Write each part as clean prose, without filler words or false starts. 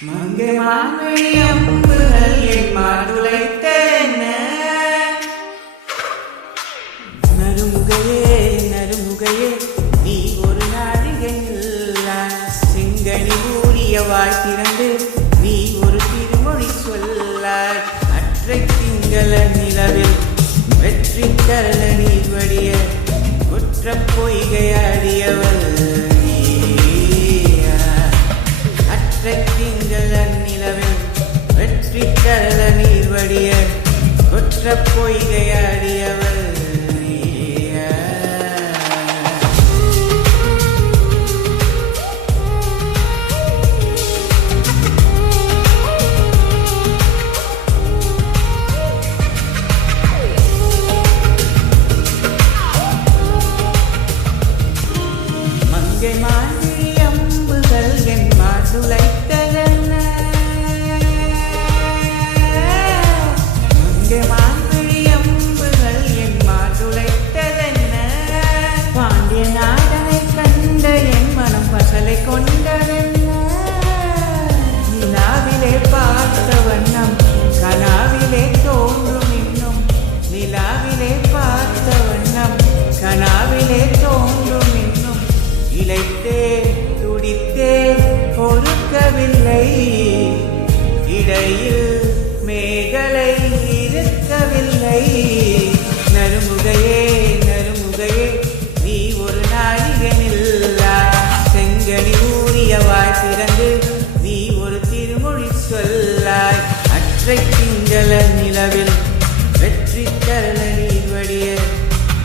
மங்கை மான்மணி அம்புகள் என் மாதுளைத்தன நறுமுகையே நறுமுகையே நீ ஒரு நாழிகையில் செங்கனி ஊறிய வாய் திறந்து நீ ஒரு திருமொழி சொல்லாய் அற்றை திங்கள நிலவில் வெற்றி கரல நீர் வடிய குற்ற பொய்கை அடியவள் வெற்றி கரல நீர் வடிய குற்ற பொய்கை அடியவள் மங்கை மான்மணி அம்புகள் என் மாதுளைத்தன மான்மணி அம்புகள் என் மாதுளைத்ததென்ன பாண்டிய நாடனை கண்ட என் மனம் பசலை கொண்டதென்ன நிலாவிலே பார்த்த வண்ணம் கனாவிலே தோன்றும் இன்னும் நிலாவிலே பார்த்த வண்ணம் கனாவிலே தோன்றும் இன்னும் இளைத்தே துடித்தே பொறுக்கவில்லை இடையில் மேகலை இருக்கவில்லை நறுமுகையே நறுமுகையே நீ ஒரு நாழிகையில் செங்கனி ஊறிய வாய் திறந்து நீ ஒரு திருமொழி சொல்லாய் அற்றை திங்கள நிலவில் வெற்றி கரல நீர் வடிய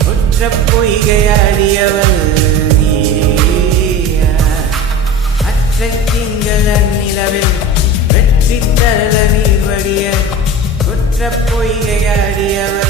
குற்ற பொய்கை அடியவள் அற்றை திங்கள நிலவில் வெற்றி கரல நீர் வடிய குற்ற பொய்கை அடியவள்